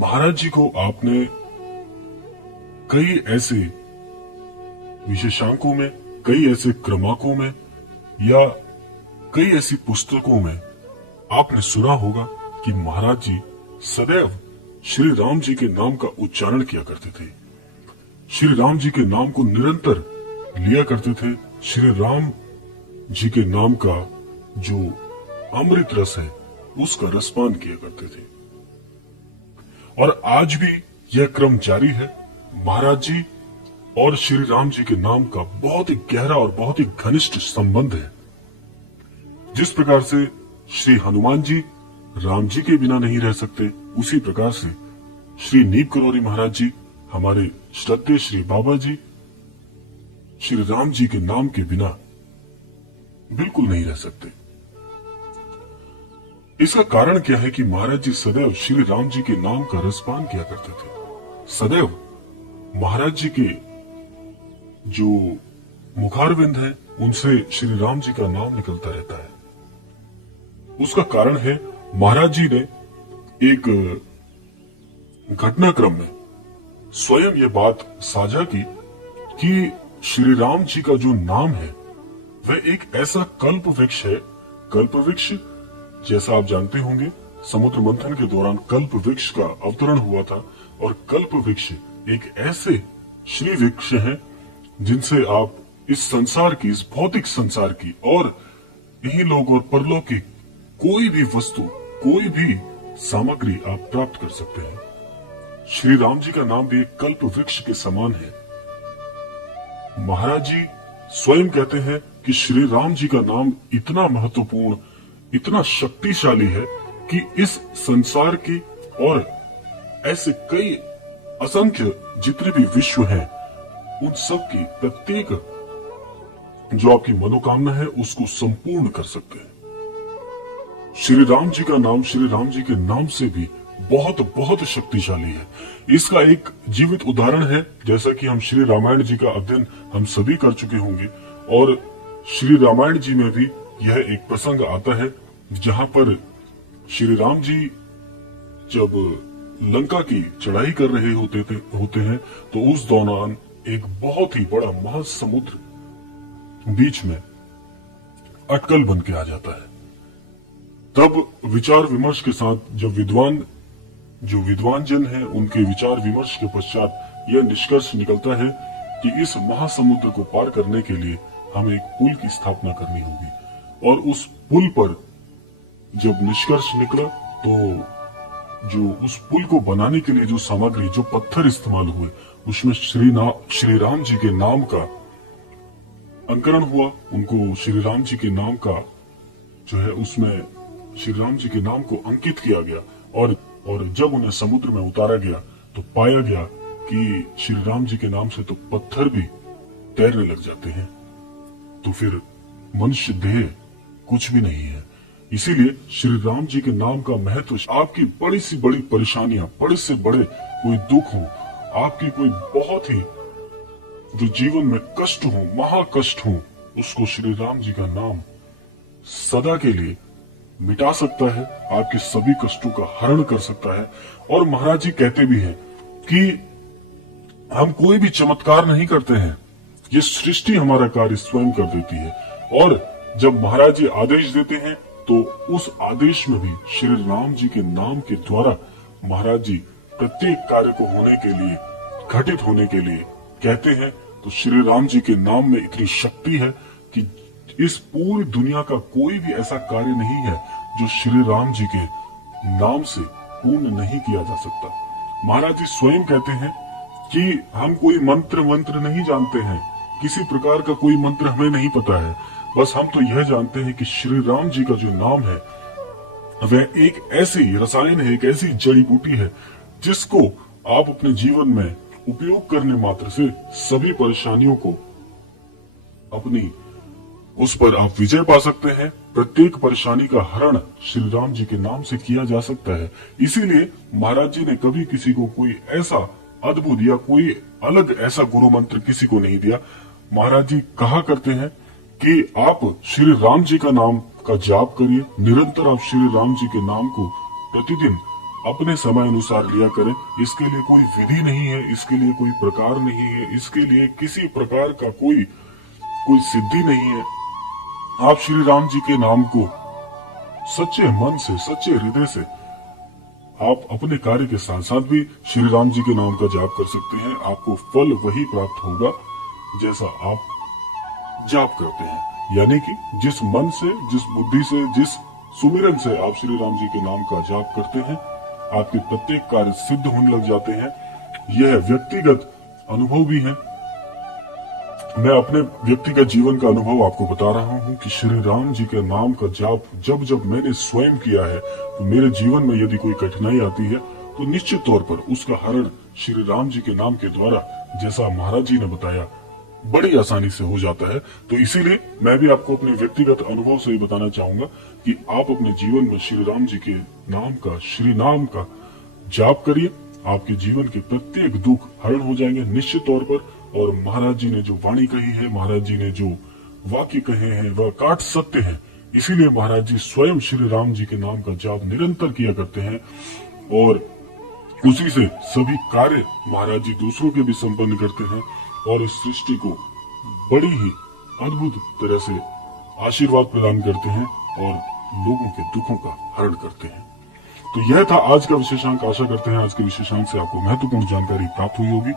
महाराज जी को आपने कई ऐसे विशेषांकों में, कई ऐसे क्रमांकों में या कई ऐसी पुस्तकों में आपने सुना होगा कि महाराज जी सदैव श्री राम जी के नाम का उच्चारण किया करते थे, श्री राम जी के नाम को निरंतर लिया करते थे, श्री राम जी के नाम का जो अमृत रस है उसका रसपान किया करते थे। और आज भी यह क्रम जारी है। महाराज जी और श्री राम जी के नाम का बहुत ही गहरा और बहुत ही घनिष्ठ संबंध है। जिस प्रकार से श्री हनुमान जी राम जी के बिना नहीं रह सकते, उसी प्रकार से श्री नीम करोली महाराज जी, हमारे श्रद्धेय श्री बाबा जी, श्री राम जी के नाम के बिना बिल्कुल नहीं रह सकते। इसका कारण क्या है कि महाराज जी सदैव श्री राम जी के नाम का रसपान किया करते थे। सदैव महाराज जी के जो मुखारविंद है उनसे श्री राम जी का नाम निकलता रहता है। उसका कारण है महाराज जी ने एक घटनाक्रम में स्वयं ये बात साझा की कि श्री राम जी का जो नाम है वह एक ऐसा कल्प वृक्ष है। कल्प वृक्ष, जैसा आप जानते होंगे, समुद्र मंथन के दौरान कल्प वृक्ष का अवतरण हुआ था। और कल्प वृक्ष एक ऐसे श्री वृक्ष हैं जिनसे आप इस संसार की, इस भौतिक संसार की और यही लोग और परलोक की कोई भी वस्तु, कोई भी सामग्री आप प्राप्त कर सकते हैं। श्री राम जी का नाम भी एक कल्प वृक्ष के समान है। महाराज जी स्वयं कहते हैं कि श्री राम जी का नाम इतना महत्वपूर्ण, इतना शक्तिशाली है कि इस संसार की और ऐसे कई असंख्य जितने भी विश्व हैं, उन सब की प्रत्येक जो आपकी मनोकामना है उसको संपूर्ण कर सकते हैं। श्री राम जी का नाम श्री राम जी के नाम से भी बहुत बहुत शक्तिशाली है। इसका एक जीवित उदाहरण है, जैसा कि हम श्री रामायण जी का अध्ययन हम सभी कर चुके होंगे। और श्री रामायण जी में भी यह एक प्रसंग आता है जहां पर श्री राम जी जब लंका की चढ़ाई कर रहे होते हैं तो उस दौरान एक बहुत ही बड़ा महासमुद्र बीच में अटकल बन के आ जाता है। तब विचार विमर्श के साथ जो विद्वान जन है, उनके विचार विमर्श के पश्चात यह निष्कर्ष निकलता है कि इस महासमुद्र को पार करने के लिए हमें एक पुल की स्थापना करनी होगी। और उस पुल पर जब निष्कर्ष निकला तो जो उस पुल को बनाने के लिए जो सामग्री, जो पत्थर इस्तेमाल हुए, उसमें श्री राम जी के नाम का अंकरण हुआ। उनको श्री राम जी के नाम का जो है उसमें श्री राम जी के नाम को अंकित किया गया। और जब उन्हें समुद्र में उतारा गया तो पाया गया कि श्री राम जी के नाम से तो पत्थर भी तैरने लग जाते हैं, तो फिर मनुष्य देह कुछ भी नहीं है। इसीलिए श्री राम जी के नाम का महत्व, आपकी बड़ी सी बड़ी परेशानियां, बड़े से बड़े कोई दुख हो, आपकी कोई बहुत ही जो जीवन में कष्ट हो, महाकष्ट हो, उसको श्री राम जी का नाम सदा के लिए मिटा सकता है, आपके सभी कष्टों का हरण कर सकता है। और महाराज जी कहते भी हैं कि हम कोई भी चमत्कार नहीं करते हैं, ये सृष्टि हमारा कार्य स्वयं कर देती है। और जब महाराज जी आदेश देते हैं तो उस आदेश में भी श्री राम जी के नाम के द्वारा महाराज जी प्रत्येक कार्य को होने के लिए, घटित होने के लिए कहते हैं। तो श्री राम जी के नाम में इतनी शक्ति है कि इस पूरी दुनिया का कोई भी ऐसा कार्य नहीं है जो श्री राम जी के नाम से पूर्ण नहीं किया जा सकता। महाराज जी स्वयं कहते हैं कि हम कोई मंत्र नहीं जानते हैं, किसी प्रकार का कोई मंत्र हमें नहीं पता है, बस हम तो यह जानते हैं कि श्री राम जी का जो नाम है वह एक ऐसी रसायन है, एक ऐसी जड़ी बूटी है जिसको आप अपने जीवन में उपयोग करने मात्र से सभी परेशानियों को अपनी उस पर आप विजय पा सकते हैं। प्रत्येक परेशानी का हरण श्री राम जी के नाम से किया जा सकता है। इसीलिए महाराज जी ने कभी किसी को कोई ऐसा अद्भुत या कोई अलग ऐसा गुरु मंत्र किसी को नहीं दिया। महाराज जी कहा करते हैं कि आप श्री राम जी का नाम का जाप करिए, निरंतर आप श्री राम जी के नाम को प्रतिदिन अपने समय अनुसार लिया करें। इसके लिए कोई विधि नहीं है, इसके लिए कोई प्रकार नहीं है, इसके लिए किसी प्रकार का कोई सिद्धि नहीं है। आप श्री राम जी के नाम को सच्चे मन से, सच्चे हृदय से आप अपने कार्य के साथ साथ भी श्री राम जी के नाम का जाप कर सकते हैं। आपको फल वही प्राप्त होगा जैसा आप जाप करते हैं। यानी कि जिस मन से, जिस बुद्धि से, जिस सुमिरन से आप श्री राम जी के नाम का जाप करते हैं, आपके प्रत्येक कार्य सिद्ध होने लग जाते हैं। यह व्यक्तिगत अनुभव भी है। मैं अपने व्यक्तिगत जीवन का अनुभव आपको बता रहा हूं कि श्री राम जी के नाम का जाप जब जब मैंने स्वयं किया है, तो मेरे जीवन में यदि कोई कठिनाई आती है तो निश्चित तौर पर उसका हरण श्री राम जी के नाम के द्वारा, जैसा महाराज जी ने बताया, बड़ी आसानी से हो जाता है। तो इसीलिए मैं भी आपको अपने व्यक्तिगत अनुभव से ही बताना चाहूंगा कि आप अपने जीवन में श्री राम जी के नाम का, श्री नाम का जाप करिए। आपके जीवन के प्रत्येक दुख हरण हो जाएंगे निश्चित तौर पर। और महाराज जी ने जो वाणी कही है, महाराज जी ने जो वाक्य कहे हैं, वह काट सत्य है। इसीलिए महाराज जी स्वयं श्री राम जी के नाम का जाप निरंतर किया करते हैं और उसी से सभी कार्य महाराज जी दूसरों के भी संपन्न करते हैं और इस सृष्टि को बड़ी ही अद्भुत तरह से आशीर्वाद प्रदान करते हैं और लोगों के दुखों का हरण करते हैं। तो यह था आज का विशेषांक। आशा करते हैं आज के विशेषांक से आपको महत्वपूर्ण जानकारी प्राप्त हुई होगी।